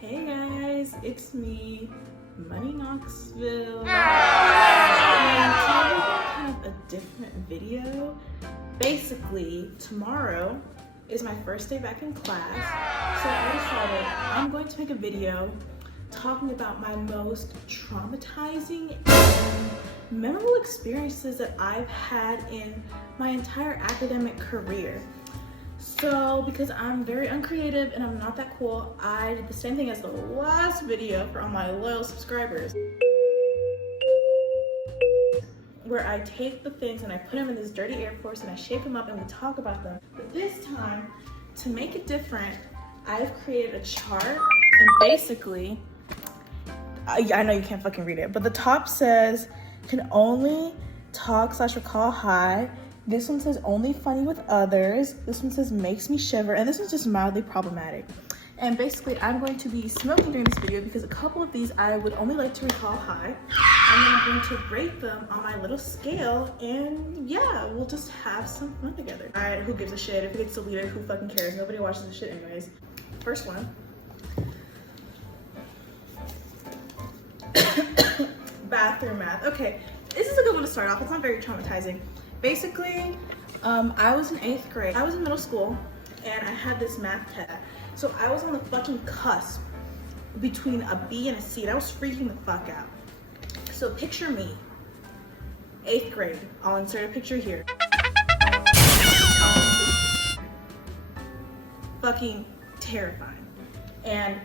Hey guys, it's me, Money Knoxville. And today we have a different video. Basically, tomorrow is my first day back in class, so I decided I'm going to make a video talking about my most traumatizing and memorable experiences that I've had in my entire academic career. So, because I'm very uncreative and I'm not that cool, I did the same thing as the last video for all my loyal subscribers, where I take the things and I put them in this dirty Air Force and I shape them up and we talk about them. But this time, to make it different, I've created a chart, and basically, I know you can't fucking read it, but the top says, can only talk/recall high. This one says only funny with others. This one says makes me shiver. And this one's just mildly problematic. And basically I'm going to be smoking during this video because a couple of these I would only like to recall high. And then I'm going to rate them on my little scale. And yeah, we'll just have some fun together. All right, who gives a shit? If it gets deleted, who fucking cares? Nobody watches this shit anyways. First one. Bathroom math. Okay, this is a good one to start off. It's not very traumatizing. Basically, I was in 8th grade. I was in middle school and I had this math test. So I was on the fucking cusp between a B and a C. And I was freaking the fuck out. So picture me, 8th grade. I'll insert a picture here. Fucking terrifying. And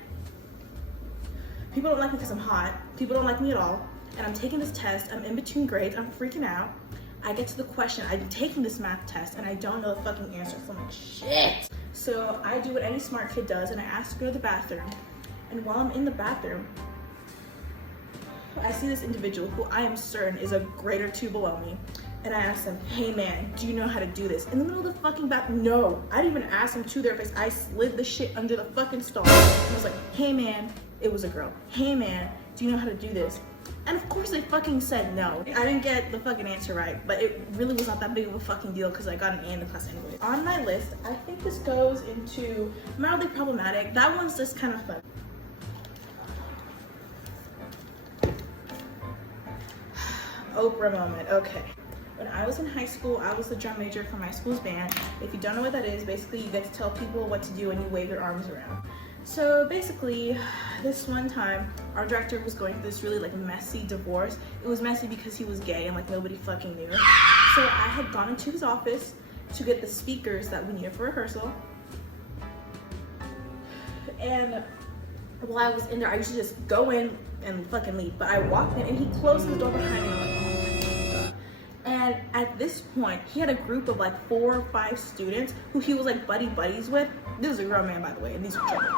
people don't like me because I'm hot. People don't like me at all. And I'm taking this test. I'm in between grades. I'm freaking out. I get to the question, I'm taking this math test and I don't know the fucking answer, so I'm like, shit. So I do what any smart kid does and I ask to go to the bathroom. And while I'm in the bathroom, I see this individual who I am certain is a grade or two below me. And I ask them, hey man, do you know how to do this? In the middle of the fucking bathroom, no. I didn't even ask them to their face. I slid the shit under the fucking stall. And I was like, hey man, it was a girl. Hey man, do you know how to do this? And of course they fucking said no. I didn't get the fucking answer right, but it really was not that big of a fucking deal because I got an A in the class anyway. On my list, I think this goes into mildly problematic. That one's just kind of fun. Oprah moment, okay. When I was in high school, I was the drum major for my school's band. If you don't know what that is, basically you get to tell people what to do and you wave your arms around. So basically, this one time, our director was going through this really like messy divorce. It was messy because he was gay and like nobody fucking knew. So I had gone into his office to get the speakers that we needed for rehearsal. And while I was in there, I used to just go in and fucking leave. But I walked in and he closed the door behind me. I'm like, oh my God. And at this point, he had a group of like 4 or 5 students who he was like buddies with. This is a grown man, by the way, and these were children.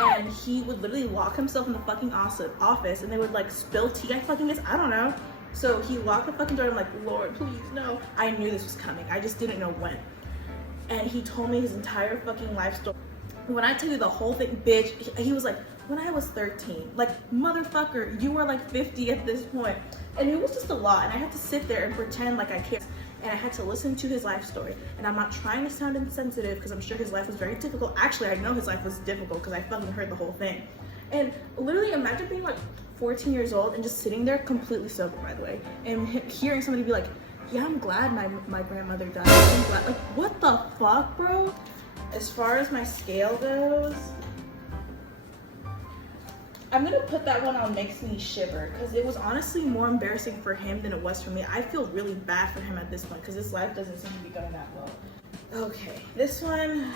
And he would literally lock himself in the fucking office and they would like spill tea, I fucking guess, I don't know. So he locked the fucking door and I'm like, Lord, please, no. I knew this was coming, I just didn't know when. And he told me his entire fucking life story. When I tell you the whole thing, bitch, he was like, when I was 13, like, motherfucker, you were like 50 at this point. And it was just a lot, and I had to sit there and pretend like I cared. And I had to listen to his life story. And I'm not trying to sound insensitive because I'm sure his life was very difficult. Actually, I know his life was difficult because I fucking heard the whole thing. And literally imagine being like 14 years old and just sitting there completely sober, by the way, and hearing somebody be like, yeah, I'm glad my grandmother died. I'm glad. Like, what the fuck, bro? As far as my scale goes, I'm gonna put that one on makes me shiver because it was honestly more embarrassing for him than it was for me. I feel really bad for him at this point because his life doesn't seem to be going that well. Okay, this one,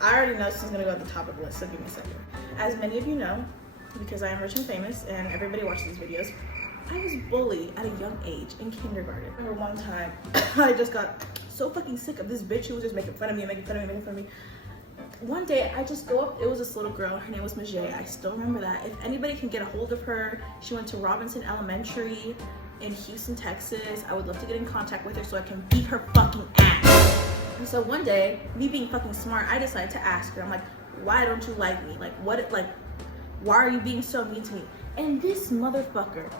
I already know this is gonna go at the top of the list, so give me a second. As many of you know, because I am rich and famous and everybody watches these videos, I was bullied at a young age in kindergarten. I remember one time, I just got so fucking sick of this bitch who was just making fun of me, making fun of me. One day I just go up, it was this little girl, her name was Majay, I still remember that. If anybody can get a hold of her, she went to Robinson Elementary in Houston, Texas. I would love to get in contact with her so I can beat her fucking ass. And so one day, me being fucking smart, I decided to ask her, I'm like, why don't you like me? Like, what, like, why are you being so mean to me? And this motherfucker,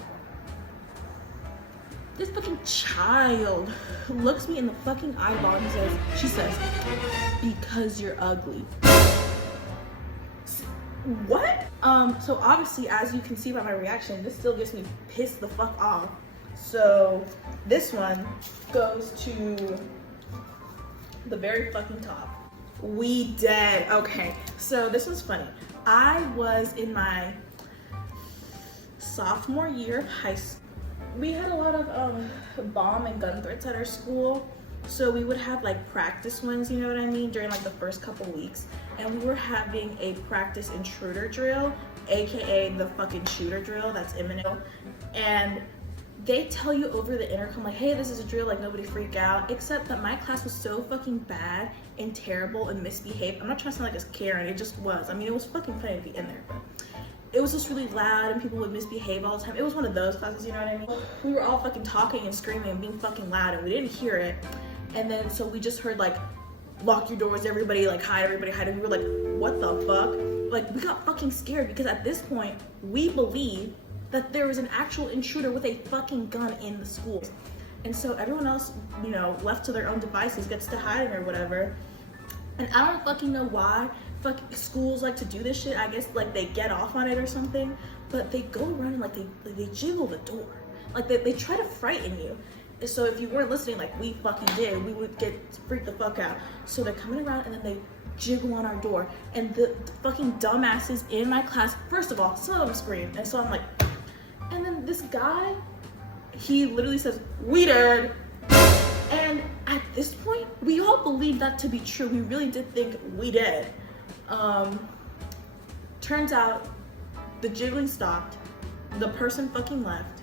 this fucking child looks me in the fucking eyeball and she says, because you're ugly. what? So obviously, as you can see by my reaction, this still gets me pissed the fuck off. So this one goes to the very fucking top. We dead. Okay, so this was funny. I was in my sophomore year of high school. We had a lot of bomb and gun threats at our school. So we would have like practice ones, you know what I mean, during like the first couple weeks. And we were having a practice intruder drill, AKA the fucking shooter drill that's imminent. And they tell you over the intercom like, hey, this is a drill, like nobody freak out. Except that my class was so fucking bad and terrible and misbehaved. I'm not trying to sound like a Karen, it just was. I mean, it was fucking funny to be in there, but it was just really loud and people would misbehave all the time. It was one of those classes, you know what I mean? We were all fucking talking and screaming and being fucking loud and we didn't hear it. And then so we just heard like, lock your doors, everybody like hide, everybody hide. And we were like, what the fuck? Like we got fucking scared because at this point we believed that there was an actual intruder with a fucking gun in the school. And so everyone else, you know, left to their own devices gets to hiding or whatever. And I don't fucking know why schools like to do this shit. I guess like they get off on it or something, but they go around and like they jiggle the door. Like they try to frighten you. So if you weren't listening like we fucking did, we would get freaked the fuck out. So they're coming around and then they jiggle on our door. And the fucking dumbasses in my class, first of all, some of them scream. And so I'm like, and then this guy, he literally says, we dead. And at this point, we all believed that to be true. We really did think we dead. Turns out the jiggling stopped. The person fucking left.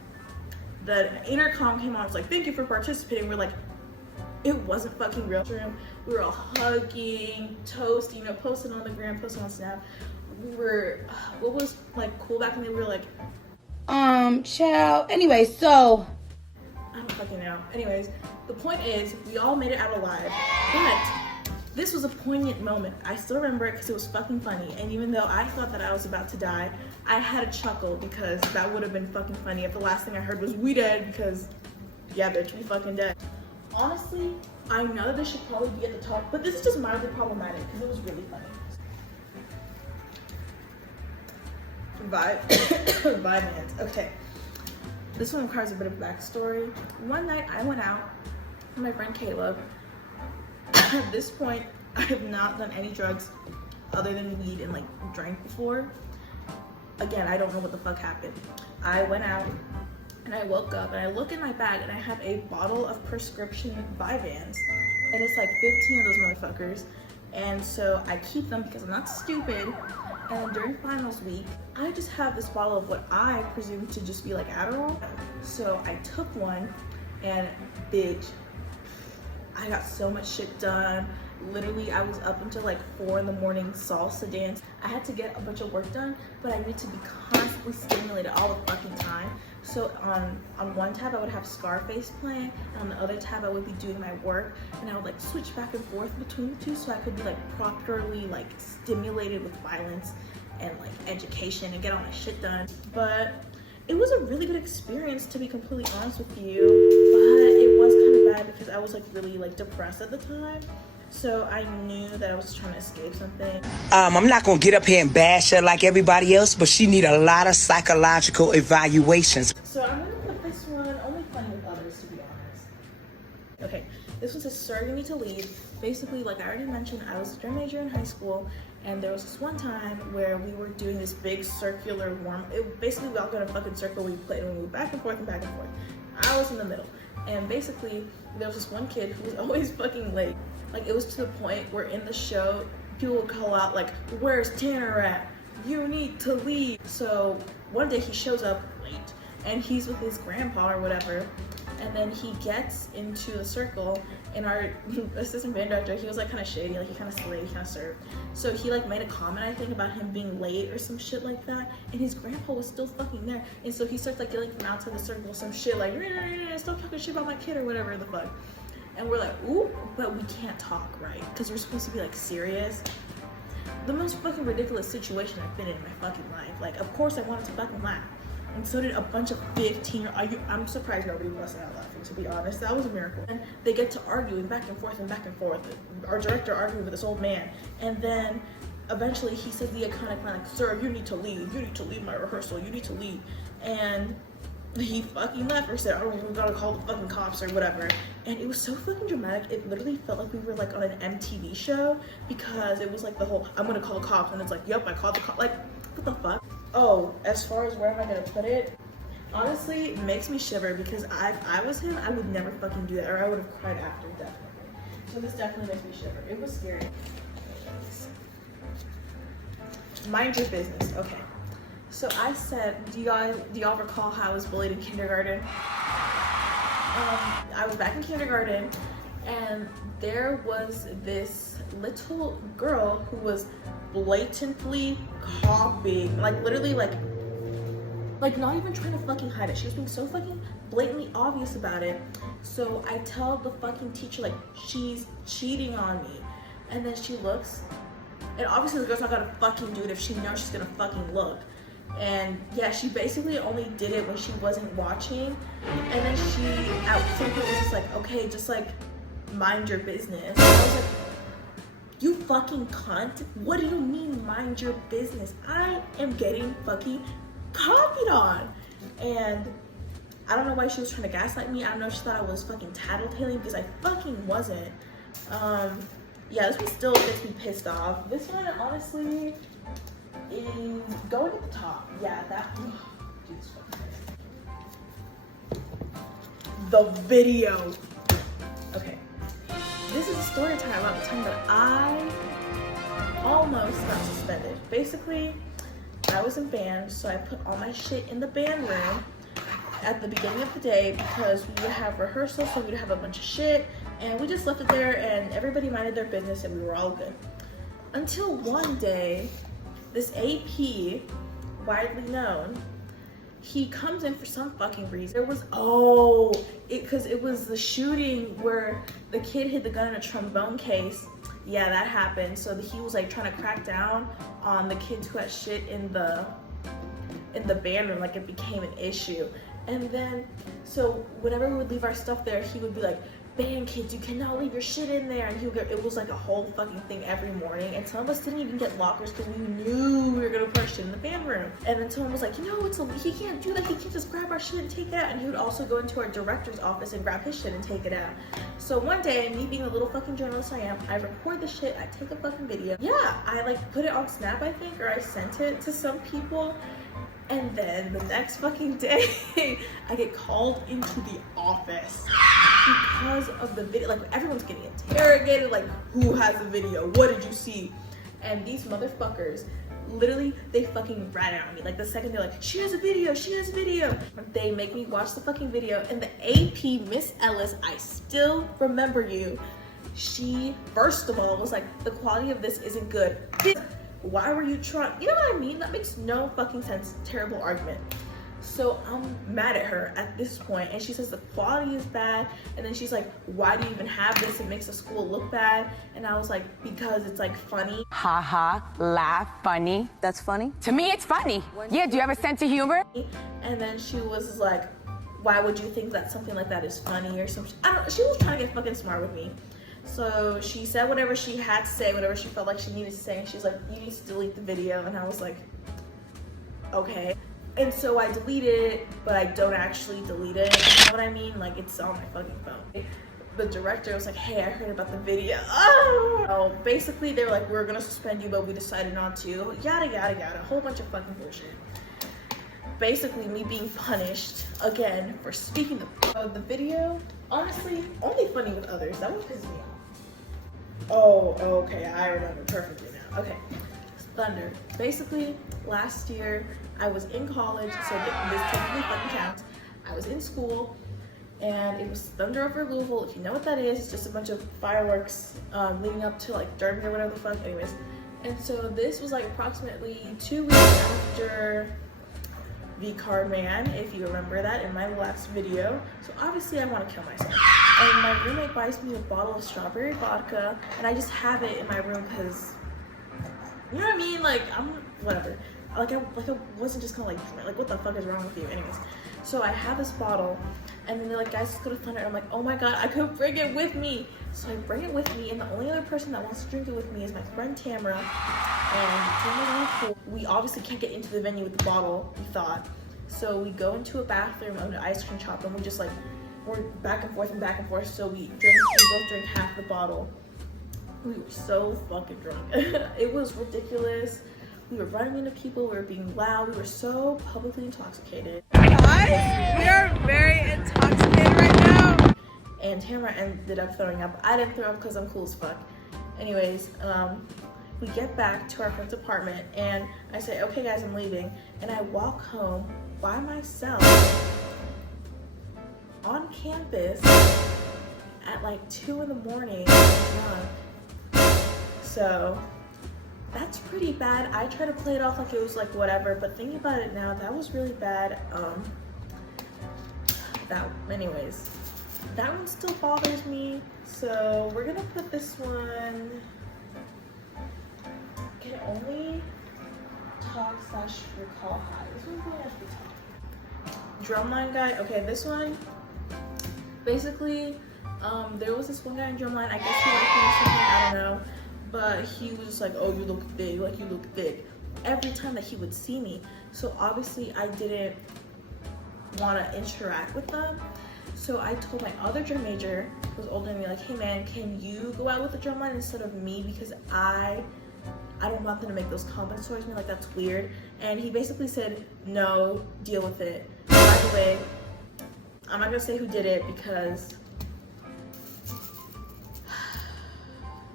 The intercom came on, was like, thank you for participating. We're like, it wasn't fucking real. We were all hugging, toasting, you know, posting on the gram, posting on Snap. We were, what was like cool back then? We were like, child. Anyway, so. I don't fucking know. Anyways, the point is, we all made it out alive. But this was a poignant moment. I still remember it because it was fucking funny. And even though I thought that I was about to die, I had a chuckle because that would have been fucking funny if the last thing I heard was we dead, because yeah, bitch, we fucking dead. Honestly, I know that this should probably be at the top, but this is just mildly problematic because it was really funny. Vibes. Okay. This one requires a bit of backstory. One night I went out with my friend Caleb. At this point, I have not done any drugs other than weed and like drank before. Again, I don't know what the fuck happened. I went out and I woke up and I look in my bag and I have a bottle of prescription Vyvanse and it's like 15 of those motherfuckers. And so I keep them because I'm not stupid. And then during finals week, I just have this bottle of what I presume to just be like Adderall. So I took one and bitch, I got so much shit done. Literally, I was up until like 4 in the morning salsa dance. I had to get a bunch of work done, but I need to be constantly stimulated all the fucking time. So on one tab, I would have Scarface playing, and on the other tab, I would be doing my work, and I would like switch back and forth between the two so I could be like properly like stimulated with violence and like education and get all my shit done. But it was a really good experience, to be completely honest with you, but it was kind of bad because I was like really like depressed at the time. So I knew that I was trying to escape something. I'm not gonna get up here and bash her like everybody else, but she need a lot of psychological evaluations. So I'm gonna put this one only fun with others, to be honest. Okay, this was a Sir, You Need to Leave. Basically, like I already mentioned, I was a drum major in high school, and there was this one time where we were doing this big circular basically we all got a fucking circle, we played and we moved back and forth and back and forth. I was in the middle, and basically there was this one kid who was always fucking late. Like, it was to the point where in the show, people would call out, like, where's Tanner at? You need to leave. So one day he shows up late, and he's with his grandpa or whatever, and then he gets into the circle, and our assistant band director, he was, like, kind of shady, like, he kind of slayed, he kind of served. So he, like, made a comment, I think, about him being late or some shit like that, and his grandpa was still fucking there. And so he starts, like, yelling from outside the circle, some shit, like, stop talking shit about my kid or whatever the fuck. And we're like, ooh, but we can't talk, right? Because we're supposed to be, like, serious. The most fucking ridiculous situation I've been in my fucking life. Like, of course I wanted to fucking laugh. And so did a bunch of 15, I'm surprised nobody busted out laughing, to be honest. That was a miracle. And they get to arguing back and forth and back and forth. Our director arguing with this old man. And then eventually he said the iconic line like, "Sir, you need to leave. You need to leave my rehearsal. You need to leave." And he fucking left or said, "Oh, we gotta call the fucking cops or whatever." And it was so fucking dramatic. It literally felt like we were like on an MTV show, because it was like the whole, "I'm gonna call the cops," and it's like, "Yep, I called the cops." Like, what the fuck? Oh, as far as where am I gonna put it? Honestly, it makes me shiver, because I was him, I would never fucking do that, or I would have cried after, definitely. So this definitely makes me shiver. It was scary. Mind your business. Okay. So I said, do y'all recall how I was bullied in kindergarten? I was back in kindergarten, and there was this little girl who was blatantly copying, like literally like not even trying to fucking hide it. She was being so fucking blatantly obvious about it. So I tell the fucking teacher, like, she's cheating on me. And then she looks, and obviously the girl's not gonna fucking do it if she knows she's gonna fucking look. And yeah, she basically only did it when she wasn't watching. And then she at some point was just like, "Okay, just like mind your business." And I was like, "You fucking cunt, what do you mean mind your business? I am getting fucking copied on." And I don't know why she was trying to gaslight me. I don't know if she thought I was fucking tattletaling, because I fucking wasn't. Yeah, this one still gets me pissed off. This one, honestly, is going at the top. Yeah, that one. Jesus fucking Christ. The video. Okay. This is a story time about the time that I almost got suspended. Basically, I was in band, so I put all my shit in the band room at the beginning of the day, because we would have rehearsals, so we would have a bunch of shit, and we just left it there, and everybody minded their business, and we were all good. Until one day, this AP, widely known, he comes in for some fucking reason. There was, because it was the shooting where the kid hid the gun in a trombone case. Yeah, that happened. So he was like trying to crack down on the kids who had shit in the band room, like it became an issue. And then, so whenever we would leave our stuff there, he would be like, "Band kids, you cannot leave your shit in there." And it was like a whole fucking thing every morning. And some of us didn't even get lockers, because we knew we were gonna put our shit in the band room. And then someone was like, he can't do that. He can't just grab our shit and take it out. And he would also go into our director's office and grab his shit and take it out. So one day, me being the little fucking journalist I am, I record the shit, I take a fucking video. Yeah, I like put it on Snap, I think, or I sent it to some people. And then the next fucking day, I get called into the office because of the video. Like, everyone's getting interrogated, like, who has the video? What did you see? And these motherfuckers, literally, they fucking rat at me. Like, the second they're like, "She has a video, she has a video." They make me watch the fucking video. And the AP, Miss Ellis, I still remember you. She, first of all, was like, "The quality of this isn't good. Why were you trying?" You know what I mean? That makes no fucking sense. Terrible argument. So I'm mad at her at this point, and she says the quality is bad. And then she's like, "Why do you even have this? It makes the school look bad." And I was like, "Because it's like funny." Ha ha, laugh, funny. That's funny? To me, it's funny. Yeah, do you have a sense of humor? And then she was like, "Why would you think that something like that is funny?" or something. I don't know. She was trying to get fucking smart with me. So she said whatever she had to say, whatever she felt like she needed to say, and she's like, "You need to delete the video." And I was like, "Okay." And so I deleted it, but I don't actually delete it. You know what I mean? Like, it's on my fucking phone. The director was like, "Hey, I heard about the video." Oh, basically they were like, "We're gonna suspend you, but we decided not to." Yada, yada, yada. A whole bunch of fucking bullshit. Basically me being punished again for speaking the video. Honestly, only funny with others. That one pisses me off. Oh, okay, I remember perfectly now. Okay, Thunder. Basically, last year I was in college, so this technically fucking counts. I was in school, and it was Thunder over Louisville. If you know what that is, it's just a bunch of fireworks leading up to like Derby or whatever the fuck. Anyways, and so this was like approximately 2 weeks after V-Card Man, if you remember that in my last video. So obviously I want to kill myself. And my roommate buys me a bottle of strawberry vodka, and I just have it in my room because, you know what I mean? Like, I'm, whatever. Like I wasn't just gonna like drink. Like, what the fuck is wrong with you? Anyways, so I have this bottle, And then they're like, guys, let's go to Thunder. And I'm like, oh my God, I could bring it with me. So I bring it with me, and the only other person that wants to drink it with me is my friend Tamara. And Tamara's cool. We obviously can't get into the venue with the bottle, we thought. So we go into a bathroom of an ice cream shop, and we just like, we're back and forth and back and forth. So we both drink half the bottle. We were so fucking drunk. It was ridiculous. We were running into people, we were being loud, we were so publicly intoxicated. Guys, we are very intoxicated right now. And Tamara ended up throwing up. I didn't throw up because I'm cool as fuck. Anyways, we get back to our friend's apartment, and I say, okay guys, I'm leaving. And I walk home by myself on campus at like 2 in the morning, drunk. So that's pretty bad. I try to play it off like it was like whatever, but thinking about it now, that was really bad. Anyways, that one still bothers me. So we're gonna put this one, can only talk / recall high. This one's going to have to talk. Drumline guy, okay, this one, basically, there was this one guy in drumline, I guess he liked me or something, I don't know. But he was just like, oh, you look big, like you look big, every time that he would see me. So obviously I didn't want to interact with them. So I told my other drum major, who was older than me, like, hey man, can you go out with the drumline instead of me? Because I don't want them to make those comments towards me, like that's weird. And he basically said, no, deal with it. By the way, I'm not gonna say who did it because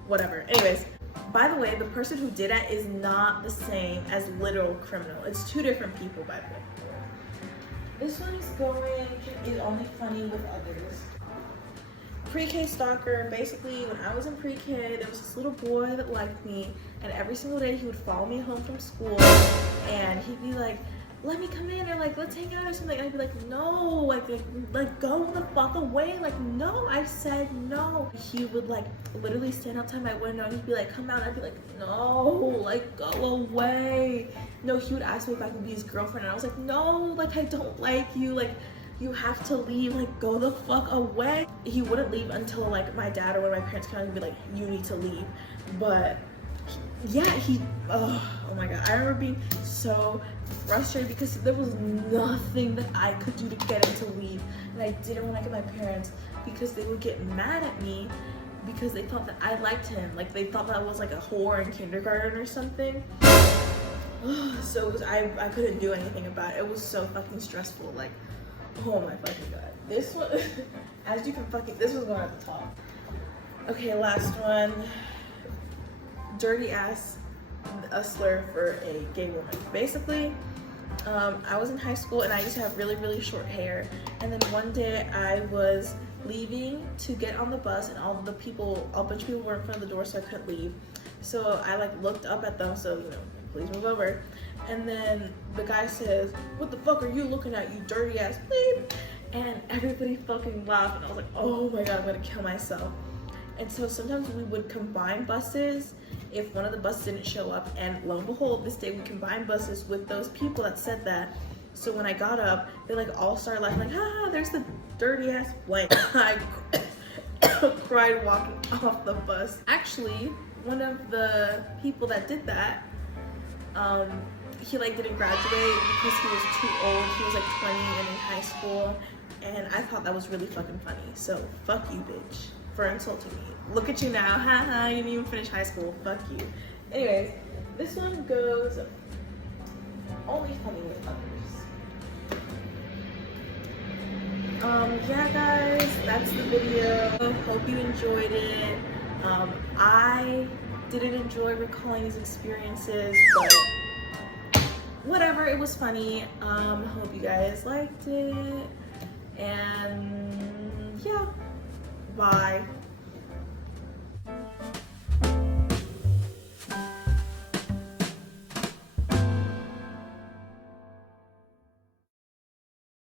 whatever. Anyways, by the way, the person who did that is not the same as literal criminal. It's 2 different people, by the way. This one is only funny with others. Pre-K stalker. Basically, when I was in pre-K, there was this little boy that liked me, and every single day he would follow me home from school, and he'd be like, let me come in, or like, let's hang out or something. And I'd be like, no, like go the fuck away. Like, no, I said no. He would like literally stand outside my window and he'd be like, come out. And I'd be like, no, like go away. No, he would ask me if I could be his girlfriend, and I was like, no, like I don't like you, like you have to leave, like go the fuck away. He wouldn't leave until like my dad or one of my parents came out and be like, you need to leave. But yeah, oh my God, I remember being so frustrated because there was nothing that I could do to get him to leave, and I didn't want to get my parents because they would get mad at me because they thought that I liked him, like they thought that I was like a whore in kindergarten or something. So it was, I couldn't do anything about it. It was so fucking stressful. Like, oh my fucking God, this one as you can fucking, this was going at the top. Okay, last one. Dirty ass, a slur for a gay woman. Basically, I was in high school and I used to have really, really short hair. And then one day I was leaving to get on the bus, and a bunch of people were in front of the door, so I couldn't leave. So I like looked up at them, so you know, please move over. And then the guy says, what the fuck are you looking at, you dirty ass bleep? And everybody fucking laughed, and I was like, oh my God, I'm gonna kill myself. And so sometimes we would combine buses if one of the buses didn't show up, and lo and behold, this day we combined buses with those people that said that. So when I got up, they like all started laughing, like, ah, there's the dirty ass blank. I cried walking off the bus. Actually, one of the people that did that, he like didn't graduate because he was too old. He was like 20 and in high school, and I thought that was really fucking funny. So fuck you, bitch, for insulting me. Look at you now, haha, you didn't even finish high school, fuck you. Anyways, this one goes only funny with others. Yeah guys, that's the video. Hope you enjoyed it. I didn't enjoy recalling these experiences, but whatever, it was funny. Hope you guys liked it, and yeah, bye.